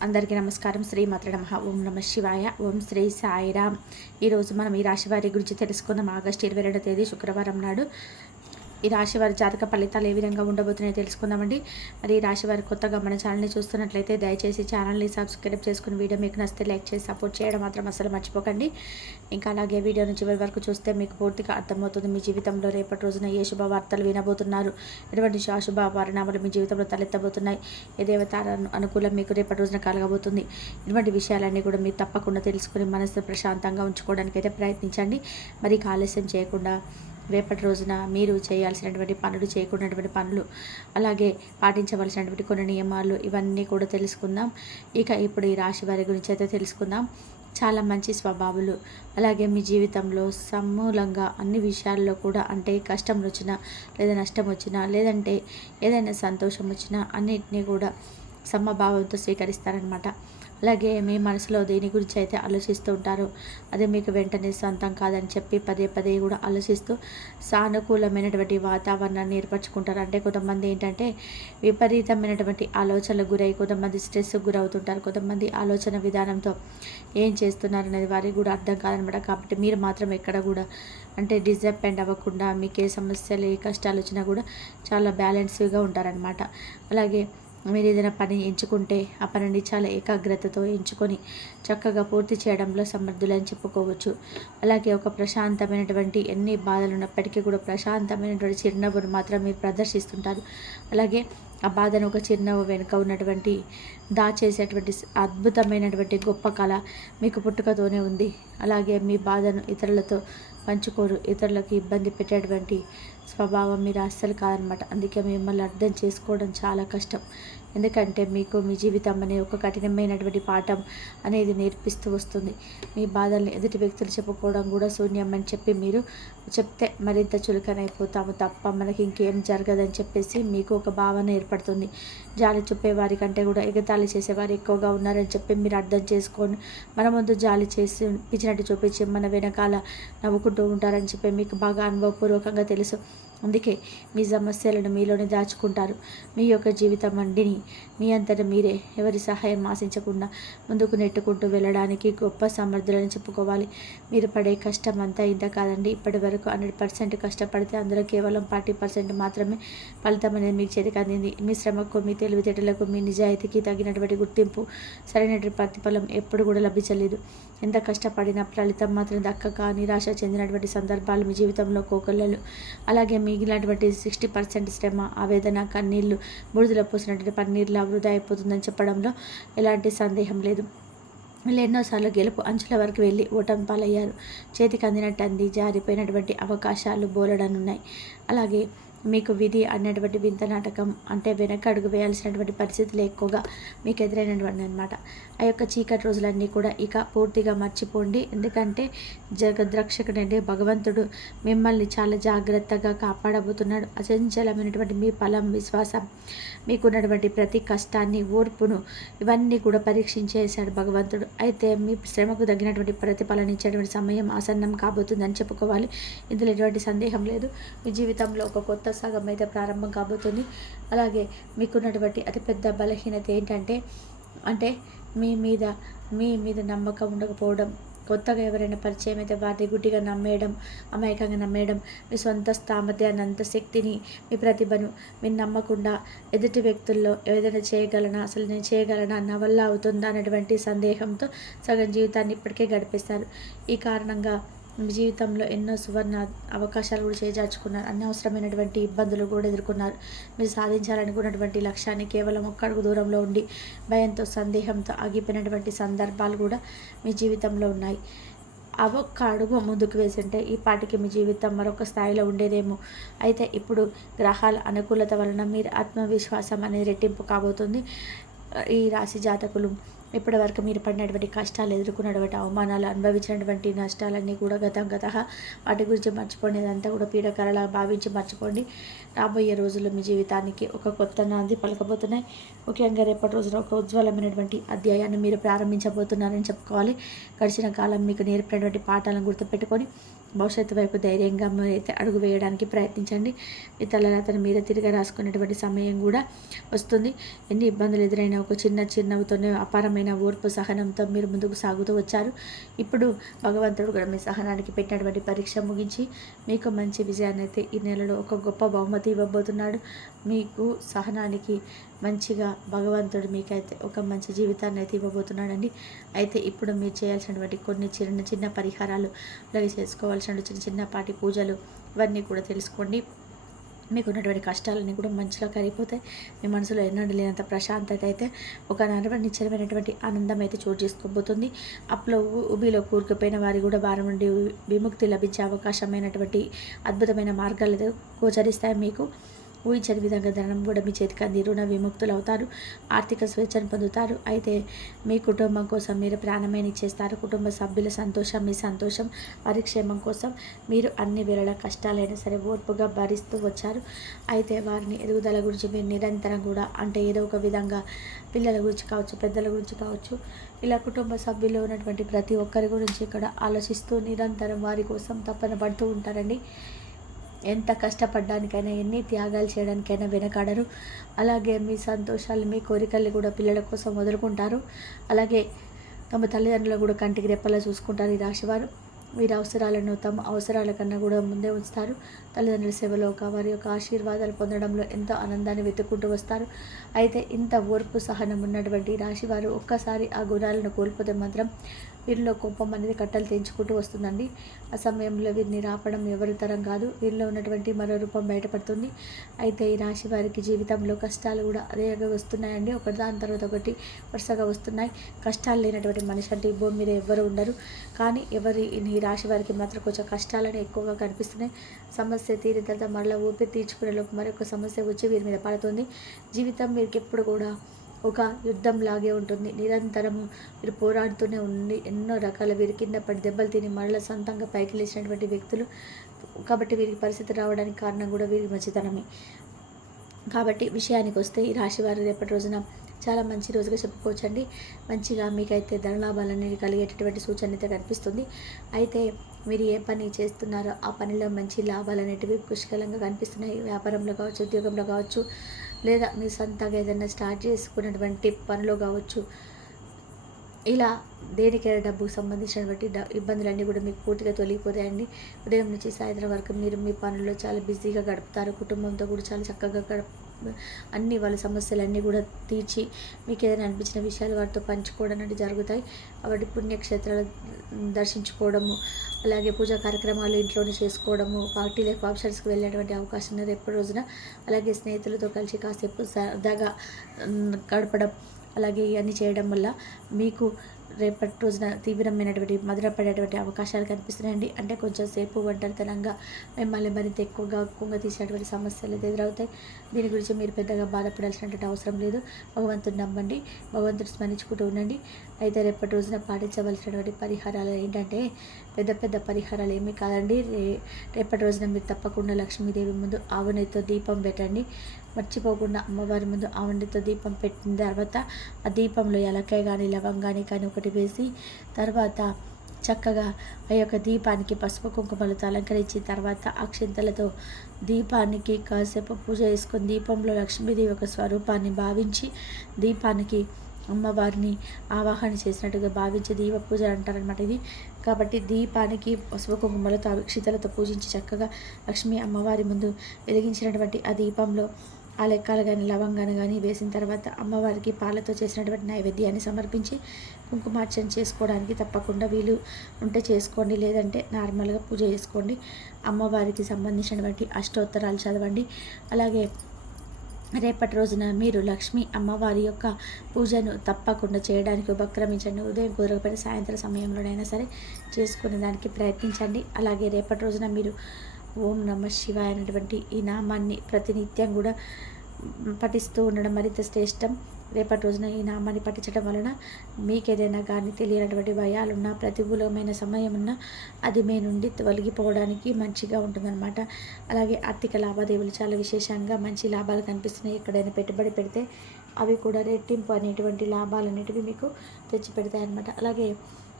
అందరికీ నమస్కారం. శ్రీమాత్రే నమః. ఓం నమః శివాయ. ఓం శ్రీ సాయిరామ్. ఈరోజు మనం ఈ రాశి వారి గురించి తెలుసుకుందాం. ఆగస్టు 22వ తేదీ శుక్రవారం నాడు ఈ రాశి వారి జాతక ఫలితాలు ఏ విధంగా ఉండబోతున్నాయో తెలుసుకుందామండి. మరి ఈ రాశి వారి కొత్తగా మన ఛానల్ని చూస్తున్నట్లయితే దయచేసి ఛానల్ని సబ్స్క్రైబ్ చేసుకుని వీడియో మీకు నచ్చితే లైక్ చేసి సపోర్ట్ చేయడం మాత్రం అసలు మర్చిపోకండి. ఇంకా అలాగే వీడియోని చివరి వరకు చూస్తే మీకు పూర్తిగా అర్థమవుతుంది మీ జీవితంలో రేపటి రోజున ఏ శుభవార్తలు వినబోతున్నారు, ఎటువంటి అశుభ పరిణామాలు మీ జీవితంలో తలెత్తబోతున్నాయి, ఏ దేవత అనుకూలం మీకు రేపటి రోజున కలగబోతుంది, ఇటువంటి విషయాలన్నీ కూడా మీరు తప్పకుండా తెలుసుకుని మనసు ప్రశాంతంగా ఉంచుకోవడానికి అయితే ప్రయత్నించండి. మరి ఆలస్యం చేయకుండా రేపటి రోజున మీరు చేయాల్సినటువంటి పనులు, చేయకూడనటువంటి పనులు, అలాగే పాటించవలసినటువంటి కొన్ని నియమాలు ఇవన్నీ కూడా తెలుసుకుందాం. ఇక ఇప్పుడు ఈ రాశి వారి గురించి అయితే తెలుసుకుందాం. చాలా మంచి స్వభావాలు, అలాగే మీ జీవితంలో సమూలంగా అన్ని విషయాల్లో కూడా అంటే కష్టం వచ్చినా లేదా నష్టం వచ్చినా లేదంటే ఏదైనా సంతోషం వచ్చినా అన్నిటినీ కూడా సమభావంతో స్వీకరిస్తారనమాట. అలాగే మీ మనసులో దేని గురించి అయితే ఆలోచిస్తూ ఉంటారో అది మీకు వెంటనే సొంతం కాదని చెప్పి పదే పదే కూడా ఆలోచిస్తూ సానుకూలమైనటువంటి వాతావరణాన్ని ఏర్పరచుకుంటారు. అంటే కొంతమంది ఏంటంటే విపరీతమైనటువంటి ఆలోచనలకు గురై కొంతమంది స్ట్రెస్కి గురవుతుంటారు. కొంతమంది ఆలోచన విధానంతో ఏం చేస్తున్నారు అనేది వారికి కూడా అర్థం కాదనమాట. కాబట్టి మీరు మాత్రం ఎక్కడ కూడా అంటే డిసప్పాయింట్ అవ్వకుండా మీకు ఏ సమస్యలు ఏ కష్టాలు వచ్చినా కూడా చాలా బ్యాలెన్స్గా ఉంటారనమాట. అలాగే మీరు ఏదైనా పని ఎంచుకుంటే ఆ పనిని చాలా ఏకాగ్రతతో ఎంచుకొని చక్కగా పూర్తి చేయడంలో సమర్థులని చెప్పుకోవచ్చు. అలాగే ఒక ప్రశాంతమైనటువంటి ఎన్ని బాధలు ఉన్నప్పటికీ కూడా ప్రశాంతమైనటువంటి చిరునవ్వును మాత్రం మీరు ప్రదర్శిస్తుంటారు. అలాగే ఆ బాధను ఒక చిరునవ్వు వెనుక ఉన్నటువంటి దాచేసేటువంటి అద్భుతమైనటువంటి గొప్ప కళ మీకు పుట్టుకతోనే ఉంది. అలాగే మీ బాధను ఇతరులతో పంచుకోరు, ఇతరులకు ఇబ్బంది పెట్టేటువంటి స్వభావం మీరు అస్సలు కాదనమాట. అందుకే మిమ్మల్ని అర్థం చేసుకోవడం చాలా కష్టం. ఎందుకంటే మీకు మీ జీవితం అనే ఒక కఠినమైనటువంటి పాఠం అనేది నేర్పిస్తూ వస్తుంది. మీ బాధల్ని ఎదుటి వ్యక్తులు చెప్పుకోవడం కూడా శూన్యం అని చెప్పి మీరు చెప్తే మరింత చులకనైపోతాము తప్ప మనకి ఇంకేం జరగదని చెప్పేసి మీకు ఒక భావన ఏర్పడుతుంది. జాలి చూపేవారి కంటే కూడా ఎగతాళి చేసేవారు ఎక్కువగా ఉన్నారని చెప్పి మీరు అర్థం చేసుకొని మన ముందు జాలి చేసి పిచ్చినట్టు చూపించి మన వెనకాల నవ్వుకుంటూ ఉంటారని చెప్పి మీకు బాగా అనుభవపూర్వకంగా తెలుసు. అందుకే మీ సమస్యలను మీలోనే దాచుకుంటారు. మీ యొక్క జీవితం మండిని మీ అంతటా మీరే ఎవరి సహాయం ఆశించకుండా ముందుకు నెట్టుకుంటూ వెళ్ళడానికి గొప్ప సమర్థులని చెప్పుకోవాలి. మీరు పడే కష్టం అంతా ఇంత కాదండి. ఇప్పటి వరకు 100% కష్టపడితే అందులో కేవలం 40% మాత్రమే ఫలితం అనేది మీకు చేతికి అందింది. మీ శ్రమకు, మీ తెలివితేటలకు, మీ నిజాయితీకి తగినటువంటి గుర్తింపు, సరైనటువంటి ప్రతిఫలం ఎప్పుడు కూడా లభించలేదు. ఎంత కష్టపడినా ఫలితం మాత్రం దక్కక నిరాశ చెందినటువంటి సందర్భాలు మీ జీవితంలో కోకొల్లలు. అలాగే మిగిలినటువంటి 60% శ్రమ, ఆవేదన, కన్నీళ్లు బూడిదలో పోసినటువంటి పన్నీర్లా వృధా అయిపోతుందని చెప్పడంలో ఎలాంటి సందేహం లేదు. వీళ్ళు ఎన్నోసార్లు గెలుపు అంచుల వరకు వెళ్ళి ఓటమి పాలయ్యారు. చేతికి అందినట్టు అంది జారిపోయినటువంటి అవకాశాలు బోలెడనున్నాయి. అలాగే మీకు విధి అన్నటువంటి వింత నాటకం అంటే వెనక అడుగు వేయాల్సినటువంటి పరిస్థితులు ఎక్కువగా మీకు ఎదురైనటువంటి అనమాట. ఆ యొక్క చీకటి రోజులన్నీ కూడా ఇక పూర్తిగా మర్చిపోండి. ఎందుకంటే జగద్రక్షకుడంటే భగవంతుడు మిమ్మల్ని చాలా జాగ్రత్తగా కాపాడబోతున్నాడు. అచంచలమైనటువంటి మీ ఫలం, విశ్వాసం, మీకున్నటువంటి ప్రతి కష్టాన్ని, ఓర్పును ఇవన్నీ కూడా పరీక్షించేశాడు భగవంతుడు. అయితే మీ శ్రమకు తగినటువంటి ప్రతిఫలన ఇచ్చేటువంటి సమయం ఆసన్నం కాబోతుందని చెప్పుకోవాలి. ఇందులో ఎటువంటి సందేహం లేదు. మీ జీవితంలో ఒక కొత్త సగం అయితే ప్రారంభం కాబోతుంది. అలాగే మీకున్నటువంటి అతిపెద్ద బలహీనత ఏంటంటే మీ మీద నమ్మకం ఉండకపోవడం. కొత్తగా ఎవరైనా పరిచయం అయితే వారిని గుడ్డిగా నమ్మేయడం, అమాయకంగా నమ్మేయడం, మీ సొంత స్థామర్థ్యాన్ని, అంత శక్తిని, మీ ప్రతిభను మీరు నమ్మకుండా ఎదుటి వ్యక్తుల్లో ఏదైనా చేయగలనా, అసలు నేను చేయగలనా, నా వల్ల అవుతుందా అనేటువంటి సందేహంతో సగం జీవితాన్ని ఇప్పటికే గడిపేస్తారు. ఈ కారణంగా మీ జీవితంలో ఎన్నో సువర్ణ అవకాశాలు కూడా చేజార్చుకున్నారు. అనవసరమైనటువంటి ఇబ్బందులు కూడా ఎదుర్కొన్నారు. మీరు సాధించాలనుకున్నటువంటి లక్ష్యాన్ని కేవలం ఒక్క అడుగు దూరంలో ఉండి భయంతో, సందేహంతో ఆగిపోయినటువంటి సందర్భాలు కూడా మీ జీవితంలో ఉన్నాయి. ఒక్క అడుగు ముందుకు వేసింటే ఈ పాటికి మీ జీవితం మరొక స్థాయిలో ఉండేదేమో. అయితే ఇప్పుడు గ్రహాల అనుకూలత వలన మీరు ఆత్మవిశ్వాసం అనేది రెట్టింపు కాబోతుంది. ఈ రాశి జాతకులు ఇప్పటి వరకు మీరు పడినటువంటి కష్టాలు, ఎదుర్కొన్నటువంటి అవమానాలు, అనుభవించినటువంటి నష్టాలన్నీ కూడా గత వాటి గురించి మర్చిపోండి. అదంతా కూడా పీడకరలా భావించి మర్చిపోండి. రాబోయే రోజుల్లో మీ జీవితానికి ఒక కొత్త నాంది పలకబోతున్నాయి. ముఖ్యంగా రేపటి రోజున ఒక ఉజ్వలమైనటువంటి అధ్యాయాన్ని మీరు ప్రారంభించబోతున్నారని చెప్పుకోవాలి. గడిచిన కాలం మీకు నేర్పినటువంటి పాఠాలను గుర్తుపెట్టుకొని భవిష్యత్తు వైపు ధైర్యంగా మీరైతే అడుగు వేయడానికి ప్రయత్నించండి. మీ తలరాతను మీరే తిరిగి రాసుకునేటువంటి సమయం కూడా వస్తుంది. ఎన్ని ఇబ్బందులు ఎదురైనా ఒక చిరునవ్వుతోనే అపారమైన ఓర్పు సహనంతో మీరు ముందుకు సాగుతూ వచ్చారు. ఇప్పుడు భగవంతుడు కూడా మీ సహనానికి పెట్టినటువంటి పరీక్ష ముగించి మీకు మంచి విజయాన్ని అయితే ఈ నెలలో ఒక గొప్ప బహుమతి ఇవ్వబోతున్నాడు. మీకు సహనానికి మంచిగా భగవంతుడు మీకైతే ఒక మంచి జీవితాన్ని అయితే ఇవ్వబోతున్నాడండి. అయితే ఇప్పుడు మీరు చేయాల్సినటువంటి కొన్ని చిన్న పరిహారాలు, అలాగే చేసుకోవాల్సిన చిన్నపాటి పూజలు ఇవన్నీ కూడా తెలుసుకోండి. మీకు ఉన్నటువంటి కష్టాలన్నీ కూడా మంచిగా కరిగిపోతాయి. మీ మనసులో ఎన్నడూ లేనంత ప్రశాంతత అయితే ఒక నిశ్చలమైనటువంటి ఆనందం అయితే చోటు చేసుకోబోతుంది. అప్పులో ఉబిలో కూరుకుపోయిన వారి కూడా వారం నుండి విముక్తి లభించే అవకాశమైనటువంటి అద్భుతమైన మార్గాలు గోచరిస్తాయి. మీకు ఊహించని విధంగా ధనం కూడా మీ చేతికి అంది రుణ విముక్తులు అవుతారు. ఆర్థిక స్వేచ్ఛను పొందుతారు. అయితే మీ కుటుంబం కోసం మీరు ప్రాణమైన ఇచ్చేస్తారు. కుటుంబ సభ్యుల సంతోషం మీ సంతోషం, వారి క్షేమం కోసం మీరు అన్ని వేళల కష్టాలైనా సరే ఓర్పుగా భరిస్తూ వచ్చారు. అయితే వారిని ఎదుగుదల గురించి మీరు నిరంతరం కూడా అంటే ఏదో ఒక విధంగా పిల్లల గురించి కావచ్చు, పెద్దల గురించి కావచ్చు, ఇలా కుటుంబ సభ్యుల్లో ఉన్నటువంటి ప్రతి ఒక్కరి గురించి ఇక్కడ ఆలోచిస్తూ నిరంతరం వారి కోసం తపన పడుతూ ఉంటారండి. ఎంత కష్టపడడానికైనా ఎన్ని త్యాగాలు చేయడానికైనా వెనకాడరు. అలాగే మీ సంతోషాలు మీ కోరికల్ని కూడా పిల్లల కోసం వదులుకుంటారు. అలాగే తమ తల్లిదండ్రులు కూడా కంటికి రెప్పలా చూసుకుంటారు ఈ రాశివారు. వీరి అవసరాలను తమ అవసరాల కన్నా కూడా ముందే ఉంచుతారు. తల్లిదండ్రుల సేవలో వారి యొక్క ఆశీర్వాదాలు పొందడంలో ఎంతో ఆనందాన్ని వెతుక్కుంటూ వస్తారు. అయితే ఇంత ఓర్పు సహనం ఉన్నటువంటి రాశివారు ఒక్కసారి ఆ గుణాలను కోల్పోతే మాత్రం వీరిలో కోపం అనేది కట్టలు తెంచుకుంటూ వస్తుందండి. ఆ సమయంలో వీరిని రాపడం ఎవరి తరం కాదు. వీరిలో ఉన్నటువంటి మరో రూపం బయటపడుతుంది. అయితే ఈ రాశి వారికి జీవితంలో కష్టాలు కూడా అదేగా వస్తున్నాయండి. ఒకటి దాని తర్వాత ఒకటి వరుసగా వస్తున్నాయి. కష్టాలు లేనటువంటి మనిషి అంటే ఈ భూమి మీద ఎవ్వరు ఉండరు. కానీ ఈ రాశి వారికి మాత్రం కొంచెం కష్టాలని ఎక్కువగా కనిపిస్తున్నాయి. సమస్య తీరిన తర్వాత మరలా ఊపిరి తీర్చుకునే లోపు మరొక సమస్య వచ్చి వీరి మీద పడుతుంది. జీవితం వీరికి ఎప్పుడు కూడా ఒక యుద్ధం లాగే ఉంటుంది. నిరంతరము వీరు పోరాడుతూనే ఉండి ఎన్నో రకాల వీరి కింద పడి దెబ్బలు తిని మరల సొంతంగా పైకి లేచినటువంటి వ్యక్తులు. కాబట్టి వీరికి పరిస్థితి రావడానికి కారణం కూడా వీరి మంచితనమే. కాబట్టి విషయానికి వస్తే ఈ రాశి వారు రేపటి రోజున చాలా మంచి రోజుగా చెప్పుకోవచ్చండి. మంచిగా మీకైతే ధనలాభాలు అనేవి కలిగేటటువంటి సూచన అయితే కనిపిస్తుంది. అయితే మీరు ఏ పని చేస్తున్నారో ఆ పనిలో మంచి లాభాలు అనేటివి పుష్కలంగా కనిపిస్తున్నాయి. వ్యాపారంలో కావచ్చు, ఉద్యోగంలో కావచ్చు, లేదా మీరు సొంతంగా ఏదైనా స్టార్ట్ చేసుకున్నటువంటి పనిలో కావచ్చు, ఇలా దేనికైనా డబ్బుకు సంబంధించినటువంటి ఇబ్బందులన్నీ కూడా మీకు పూర్తిగా తొలగిపోతాయండి. ఉదయం నుంచి సాయంత్రం వరకు మీరు మీ పనుల్లో చాలా బిజీగా గడుపుతారు. కుటుంబంతో కూడా చాలా చక్కగా అన్ని వాళ్ళ సమస్యలన్నీ కూడా తీర్చి మీకు ఏదైనా అనిపించిన విషయాలు వారితో పంచుకోవడం అనేది జరుగుతాయి. కాబట్టి పుణ్యక్షేత్రాలు దర్శించుకోవడము, అలాగే పూజా కార్యక్రమాలు ఇంట్లోనే చేసుకోవడము, పార్టీలకు ఫంక్షన్స్కి వెళ్ళేటువంటి అవకాశం రేపటి రోజున, అలాగే స్నేహితులతో కలిసి కాసేపు సరదాగా గడపడం, అలాగే ఇవన్నీ చేయడం వల్ల మీకు రేపటి రోజున తీవ్రమైనటువంటి మధురపడేటువంటి అవకాశాలు కనిపిస్తున్నాయండి. అంటే కొంచెం సేపు ఒంటరితనంగా మిమ్మల్ని మరింత ఎక్కువగా తీసేటువంటి సమస్యలు ఎదురవుతాయి. దీని గురించి మీరు పెద్దగా బాధపడాల్సినటువంటి అవసరం లేదు. భగవంతుని నమ్మండి, భగవంతుని స్మరించుకుంటూ ఉండండి. అయితే రేపటి రోజున పాటించవలసినటువంటి పరిహారాలు ఏంటంటే పెద్ద పరిహారాలు ఏమీ కాదండి. రేపటి రోజున మీరు తప్పకుండా లక్ష్మీదేవి ముందు ఆవునేతో దీపం పెట్టండి. మర్చిపోకుండా అమ్మవారి ముందు ఆవునేతో దీపం పెట్టిన తర్వాత ఆ దీపంలో ఎలకాయ కానీ లవంగాని కానీ ఒకటి వేసి తర్వాత చక్కగా ఆ యొక్క దీపానికి పసుపు కుంకుమలతో అలంకరించి తర్వాత అక్షింతలతో దీపానికి కాసేపు పూజ చేసుకొని దీపంలో లక్ష్మీదేవి యొక్క స్వరూపాన్ని భావించి దీపానికి అమ్మవారిని ఆవాహన చేసినట్టుగా భావించి దీప పూజ అంటారనమాట ఇది. కాబట్టి దీపానికి పసుపు కుంకుమలతో అక్షింతలతో పూజించి చక్కగా లక్ష్మీ అమ్మవారి ముందు వెలిగించినటువంటి ఆ దీపంలో ఆ లెక్కలు కానీ లవంగాను కానీ వేసిన తర్వాత అమ్మవారికి పాలతో చేసినటువంటి నైవేద్యాన్ని సమర్పించి కుంకుమార్చన చేసుకోవడానికి తప్పకుండా వీలు ఉంటే చేసుకోండి, లేదంటే నార్మల్గా పూజ చేసుకోండి. అమ్మవారికి సంబంధించినటువంటి అష్టోత్తరాలు చదవండి. అలాగే రేపటి రోజున మీరు లక్ష్మీ అమ్మవారి యొక్క పూజను తప్పకుండా చేయడానికి ఉపక్రమించండి. ఉదయం కుదరకపోయిన సాయంత్రం సమయంలోనైనా సరే చేసుకునే దానికి ప్రయత్నించండి. అలాగే రేపటి రోజున మీరు ఓం నమ శివాయ అనేటువంటి ఈ నామాన్ని ప్రతినిత్యం కూడా పఠిస్తూ ఉండడం మరింత శ్రేష్టం. రేపటి రోజున ఈ నామాన్ని పఠించడం వలన మీకు ఏదైనా కానీ తెలియనటువంటి భయాలున్నా, ప్రతికూలమైన సమయం ఉన్నా అది మీ నుండి తొలగిపోవడానికి మంచిగా ఉంటుందన్నమాట. అలాగే ఆర్థిక లావాదేవీలు చాలా విశేషంగా మంచి లాభాలు కనిపిస్తున్నాయి. ఎక్కడైనా పెట్టుబడి పెడితే అవి కూడా రెట్టింపు అనేటువంటి లాభాలు అనేటివి మీకు తెచ్చిపెడతాయి అన్నమాట. అలాగే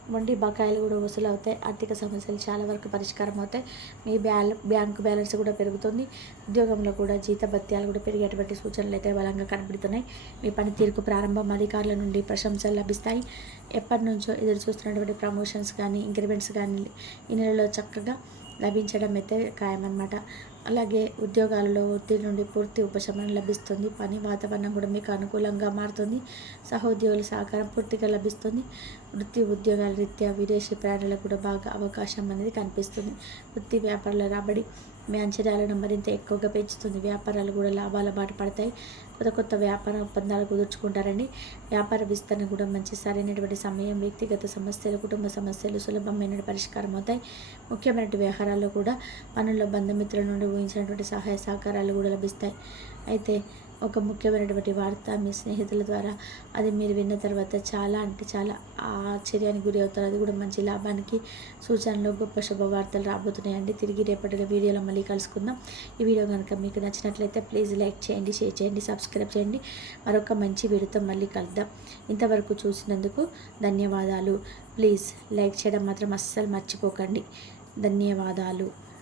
మొండి బకాయిలు కూడా వసూలు అవుతాయి. ఆర్థిక సమస్యలు చాలా వరకు పరిష్కారం అవుతాయి. మీ బ్యాంకు బ్యాలెన్స్ కూడా పెరుగుతుంది. ఉద్యోగంలో కూడా జీతభత్యాలు కూడా పెరిగేటువంటి సూచనలు అయితే బలంగా కనబడుతున్నాయి. మీ పనితీరుకు ప్రారంభం అధికారుల నుండి ప్రశంసలు లభిస్తాయి. ఎప్పటి నుంచో ఎదురు చూస్తున్నటువంటి ప్రమోషన్స్ కానీ ఇంక్రిమెంట్స్ కానీ ఈ నెలలో చక్కగా లభించడం అయితే ఖాయమన్నమాట. అలాగే ఉద్యోగాలలో ఒత్తిడి నుండి పూర్తి ఉపశమనం లభిస్తుంది. పని వాతావరణం కూడా మీకు అనుకూలంగా మారుతుంది. సహోద్యోగుల సహకారం పూర్తిగా లభిస్తుంది. వృత్తి ఉద్యోగాల రీత్యా విదేశీ ప్రయాణాలకు కూడా బాగా అవకాశం అనేది కనిపిస్తుంది. వృత్తి వ్యాపారాల రాబడి మీ అంచనాలను మరింత ఎక్కువగా పెంచుతుంది. వ్యాపారాలు కూడా లాభాల బాట పడతాయి. కొత్త వ్యాపార ఒప్పందాలు కుదుర్చుకుంటారండి. వ్యాపార విస్తరణ కూడా మంచి సరైనటువంటి సమయం. వ్యక్తిగత సమస్యలు కుటుంబ సమస్యలు సులభమైన పరిష్కారం అవుతాయి. ముఖ్యమైన వ్యవహారాల్లో కూడా పనుల్లో బంధుమిత్రుల నుండి ఊహించినటువంటి సహాయ సహకారాలు కూడా లభిస్తాయి. అయితే ఒక ముఖ్యమైనటువంటి వార్త మీ స్నేహితుల ద్వారా అది మీరు విన్న తర్వాత చాలా అంటే చాలా ఆశ్చర్యానికి గురి అవుతారు. అది కూడా మంచి లాభానికి సూచనలు గొప్ప శుభవార్తలు రాబోతున్నాయండి. తిరిగి రేపటి వీడియోలో మళ్ళీ కలుసుకుందాం. ఈ వీడియో కనుక మీకు నచ్చినట్లయితే ప్లీజ్ లైక్ చేయండి, షేర్ చేయండి, సబ్స్క్రైబ్ చేయండి. మరొక మంచి వీడియోతో మళ్ళీ కలుద్దాం. ఇంతవరకు చూసినందుకు ధన్యవాదాలు. ప్లీజ్ లైక్ చేయడం మాత్రం అస్సలు మర్చిపోకండి. ధన్యవాదాలు.